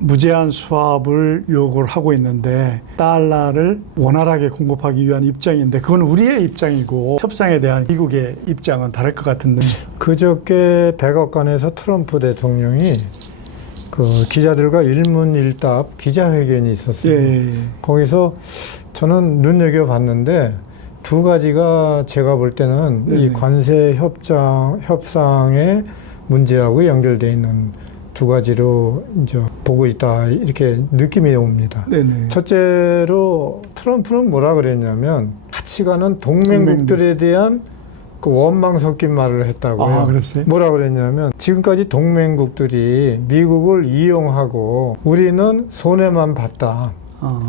무제한 수합을 요구를 하고 있는데 달러를 원활하게 공급하기 위한 입장인데 그건 우리의 입장이고 협상에 대한 미국의 입장은 다를 것 같은데. 그저께 백악관에서 트럼프 대통령이 그 기자들과 일문일답 기자회견이 있었어요. 예. 거기서 저는 눈여겨봤는데 두 가지가 제가 볼 때는 이 관세 협상의 문제하고 연결되어 있는 두 가지로 이제 보고 있다 이렇게 느낌이 옵니다. 네네. 첫째로 트럼프는 뭐라 그랬냐면 같이 가는 동맹국들에 대한 그 원망 섞인 말을 했다고요. 아, 그랬어요? 뭐라 그랬냐면 지금까지 동맹국들이 미국을 이용하고 우리는 손해만 봤다.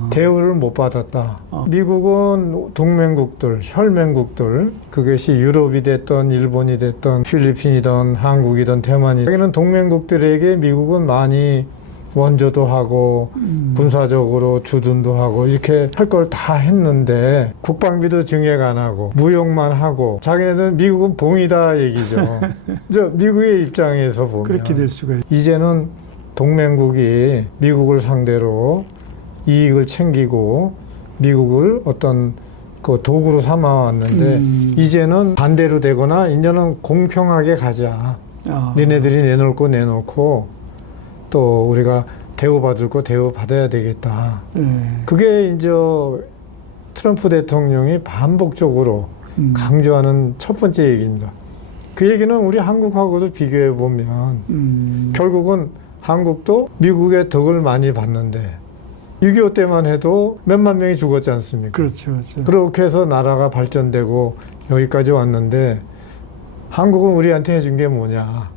대우를 못 받았다. 미국은 동맹국들, 혈맹국들, 그것이 유럽이 됐던 일본이 됐던 필리핀이든 한국이든 대만이든 자기는 동맹국들에게 미국은 많이 원조도 하고 군사적으로 주둔도 하고 이렇게 할 걸 다 했는데 국방비도 증액 안 하고 무역만 하고 자기네들은 미국은 봉이다 얘기죠. 저 미국의 입장에서 보면 그렇게 될 수가 있어요. 이제는 동맹국이 미국을 상대로 이익을 챙기고 미국을 어떤 그 도구로 삼아왔는데 이제는 반대로 되거나 이제는 공평하게 가자. 니네들이 내놓을 거 내놓고 또 우리가 대우받을 거 대우받아야 되겠다. 그게 이제 트럼프 대통령이 반복적으로 강조하는 첫 번째 얘기입니다. 그 얘기는 우리 한국하고도 비교해 보면 결국은 한국도 미국의 덕을 많이 봤는데 6.25 때만 해도 몇만 명이 죽었지 않습니까? 그렇죠, 그렇죠. 그렇게 해서 나라가 발전되고 여기까지 왔는데 한국은 우리한테 해준 게 뭐냐.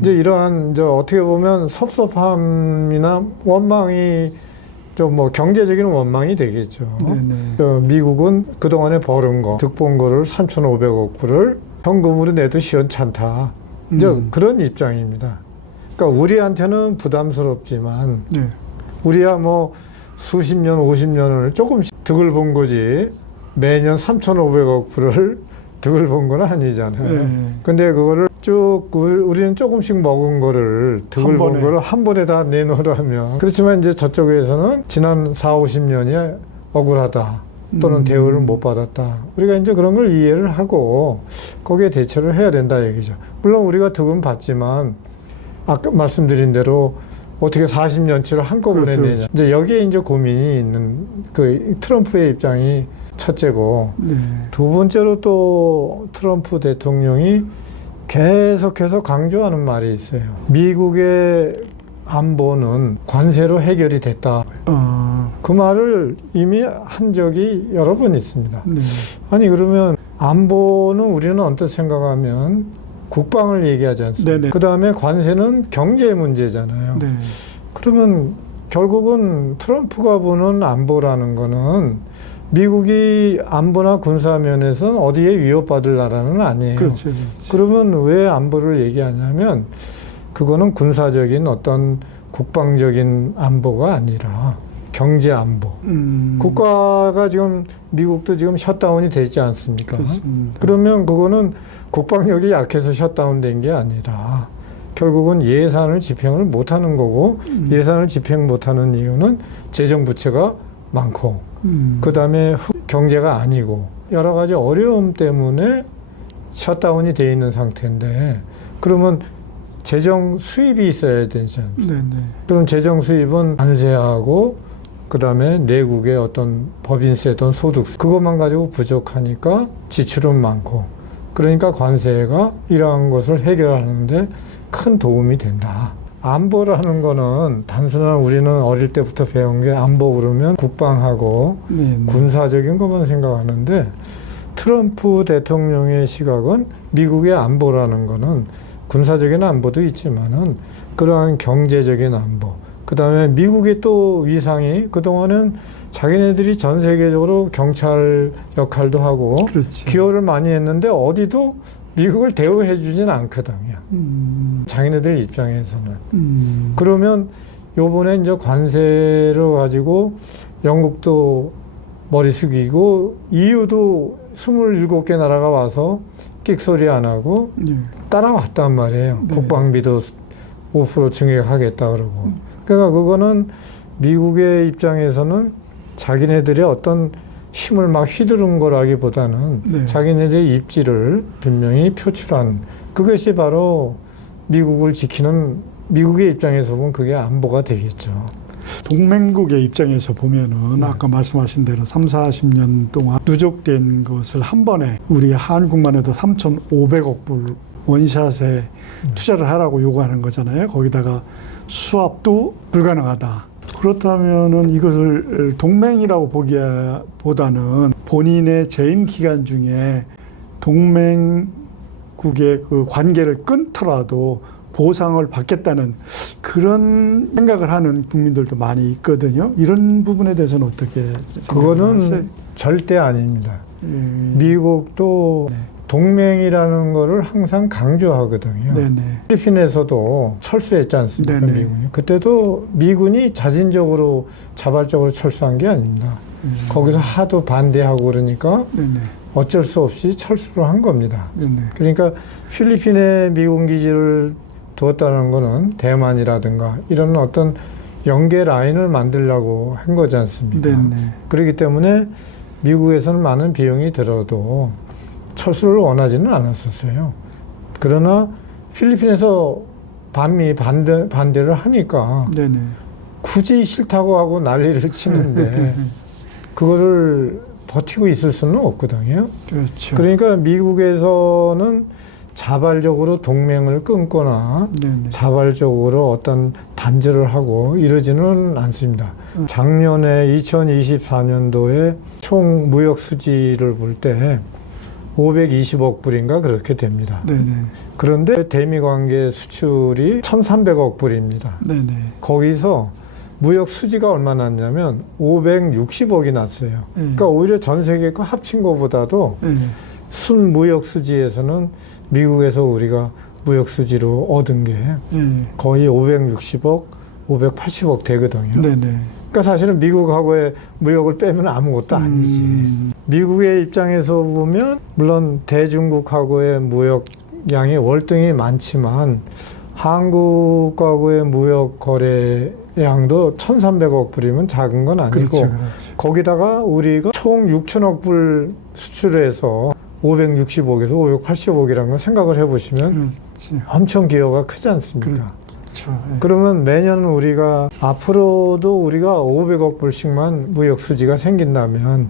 이제 이러한 어떻게 보면 섭섭함이나 원망이 좀 뭐 경제적인 원망이 되겠죠. 미국은 그동안에 벌은 거, 득본 거를 3,500억 불을 현금으로 내도 시원찮다. 이제 그런 입장입니다. 그러니까 우리한테는 부담스럽지만 우리야 뭐 수십 년, 50년을 조금씩 득을 본 거지 매년 3,500억 불을 득을 본 건 아니잖아요. 근데 그거를 쭉 우리는 조금씩 먹은 거를 득을 본 거를 한 번에 다 내놓으라면 그렇지만 이제 저쪽에서는 지난 4, 50년이 억울하다 또는 대우를 못 받았다. 우리가 이제 그런 걸 이해를 하고 거기에 대처를 해야 된다 얘기죠. 물론 우리가 득은 받지만 아까 말씀드린 대로 어떻게 40년치를 한꺼번에 그렇죠, 내냐. 그렇죠. 이제 여기에 이제 고민이 있는 그 트럼프의 입장이 첫째고 두 번째로 또 트럼프 대통령이 계속해서 강조하는 말이 있어요. 미국의 안보는 관세로 해결이 됐다. 그 말을 이미 한 적이 여러 번 있습니다. 아니 그러면 안보는 우리는 언뜻 생각하면 국방을 얘기하지 않습니까? 그 다음에 관세는 경제 문제잖아요. 그러면 결국은 트럼프가 보는 안보라는 거는 미국이 안보나 군사 면에서는 어디에 위협받을 나라는 아니에요. 그렇죠. 그러면 왜 안보를 얘기하냐면 그거는 군사적인 어떤 국방적인 안보가 아니라 경제 안보. 국가가 지금 미국도 지금 셧다운이 되지 않습니까? 그렇습니다. 그러면 그거는 국방력이 약해서 셧다운된 게 아니라 결국은 예산을 집행을 못하는 거고 예산을 집행 못하는 이유는 재정 부채가 많고 그 다음에 경제가 아니고 여러 가지 어려움 때문에 셧다운이 돼 있는 상태인데 그러면 재정 수입이 있어야 되지 않습니까? 그럼 재정 수입은 관세하고 그 다음에 내국의 어떤 법인세든 소득세 그것만 가지고 부족하니까 지출은 많고 그러니까 관세가 이러한 것을 해결하는데 큰 도움이 된다. 안보라는 거는 단순한 우리는 어릴 때부터 배운 게 안보 그러면 국방하고 군사적인 것만 생각하는데 트럼프 대통령의 시각은 미국의 안보라는 거는 군사적인 안보도 있지만은 그러한 경제적인 안보 그 다음에 미국의 또 위상이 그동안은 자기네들이 전 세계적으로 경찰 역할도 하고 기여를 많이 했는데 어디도 미국을 대우해 주진 않거든요. 자기네들 입장에서는. 그러면 요번에 이제 관세를 가지고 영국도 머리 숙이고 EU도 27개 나라가 와서 끽소리 안 하고 따라왔단 말이에요. 국방비도 5% 증액하겠다 그러고. 그러니까 그거는 미국의 입장에서는 자기네들의 어떤 힘을 막 휘두른 거라기보다는 네. 자기네들의 입지를 분명히 표출한 그것이 바로 미국을 지키는 미국의 입장에서 보면 그게 안보가 되겠죠. 동맹국의 입장에서 보면은 아까 말씀하신 대로 3, 40년 동안 누적된 것을 한 번에 우리 한국만 해도 3,500억 불 원샷에 투자를 하라고 요구하는 거잖아요. 거기다가 수합도 불가능하다. 그렇다면은 이것을 동맹이라고 보기보다는 본인의 재임 기간 중에 동맹국의 그 관계를 끊더라도 보상을 받겠다는 그런 생각을 하는 국민들도 많이 있거든요. 이런 부분에 대해서는 어떻게 생각하세요? 그거는 절대 아닙니다. 미국도 동맹이라는 거를 항상 강조하거든요. 네네. 필리핀에서도 철수했지 않습니까? 네네. 미군이. 그때도 미군이 자진적으로 자발적으로 철수한 게 아닙니다. 거기서 하도 반대하고 그러니까 네네. 어쩔 수 없이 철수를 한 겁니다. 네네. 그러니까 필리핀에 미군 기지를 두었다는 거는 대만이라든가 이런 어떤 연계 라인을 만들려고 한 거지 않습니까? 네네. 그렇기 때문에 미국에서는 많은 비용이 들어도 철수를 원하지는 않았었어요. 그러나 필리핀에서 반미 반대를 하니까 네네. 굳이 싫다고 하고 난리를 치는데 그거를 버티고 있을 수는 없거든요. 그렇죠. 그러니까 미국에서는 자발적으로 동맹을 끊거나 네네. 자발적으로 어떤 단절을 하고 이러지는 않습니다. 작년에 2024년도에 총 무역 수지를 볼 때 520억 불인가 그렇게 됩니다. 네네. 그런데 대미 관계 수출이 1,300억 불입니다. 네네. 거기서 무역 수지가 얼마 났냐면 560억이 났어요. 그러니까 오히려 전 세계 거 합친 것보다도 순 무역 수지에서는 미국에서 우리가 무역 수지로 얻은 게 거의 560억, 580억 되거든요. 네네. 그러니까 사실은 미국하고의 무역을 빼면 아무것도 아니지. 미국의 입장에서 보면 물론 대중국하고의 무역량이 월등히 많지만 한국하고의 무역 거래량도 1,300억 불이면 작은 건 아니고 그렇죠, 그렇죠. 거기다가 우리가 총 6천억 불 수출해서 560억에서 580억이라는 걸 생각을 해보시면 그렇지. 엄청 기여가 크지 않습니까? 그렇죠. 그러면 매년 우리가 앞으로도 우리가 500억 불씩만 무역 수지가 생긴다면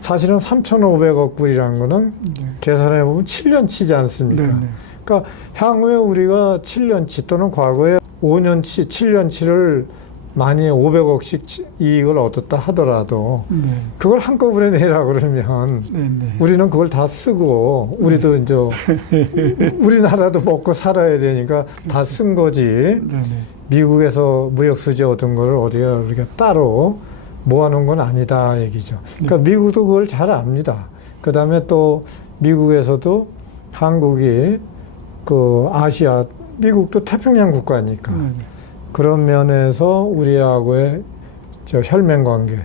사실은 3,500억 불이라는 거는 계산해 보면 7년치지 않습니까? 네네. 그러니까 향후에 우리가 7년치 또는 과거에 5년치, 7년치를 만약에 500억씩 이익을 얻었다 하더라도 네. 그걸 한꺼번에 내라 그러면 네네. 우리는 그걸 다 쓰고 우리도 이제 우리나라도 먹고 살아야 되니까 다 쓴 거지. 네네. 미국에서 무역 수지 얻은 걸 어디가 우리가 따로 모아놓은 건 아니다 얘기죠. 그러니까 미국도 그걸 잘 압니다. 그 다음에 또 미국에서도 한국이 그 아시아, 미국도 태평양 국가니까 네네. 그런 면에서 우리하고의 저 혈맹 관계,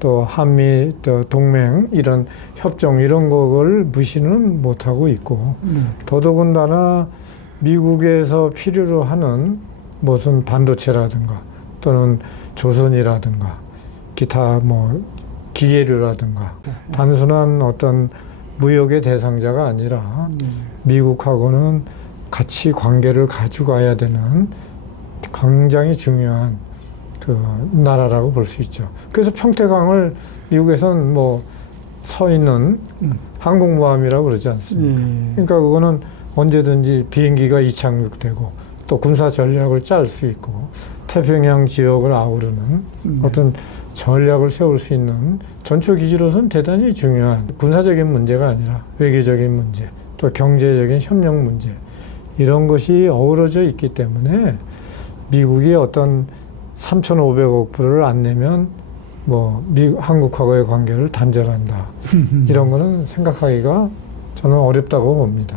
또 한미 또 동맹 이런 협정 이런 거를 무시는 못하고 있고 더더군다나 미국에서 필요로 하는 무슨 반도체라든가 또는 조선이라든가 기타 뭐 기계류라든가 단순한 어떤 무역의 대상자가 아니라 미국하고는 같이 관계를 가지고 가야 되는 굉장히 중요한 그 나라라고 볼 수 있죠. 그래서 평택항을 미국에서는 뭐 서 있는 항공모함이라고 그러지 않습니까? 그러니까 그거는 언제든지 비행기가 이착륙되고 또 군사 전략을 짤 수 있고 태평양 지역을 아우르는 어떤 전략을 세울 수 있는 전초기지로서는 대단히 중요한 군사적인 문제가 아니라 외교적인 문제 또 경제적인 협력 문제 이런 것이 어우러져 있기 때문에 미국이 어떤 3,500억 불을 안 내면 뭐 한국하고의 관계를 단절한다. 이런 거는 생각하기가 저는 어렵다고 봅니다.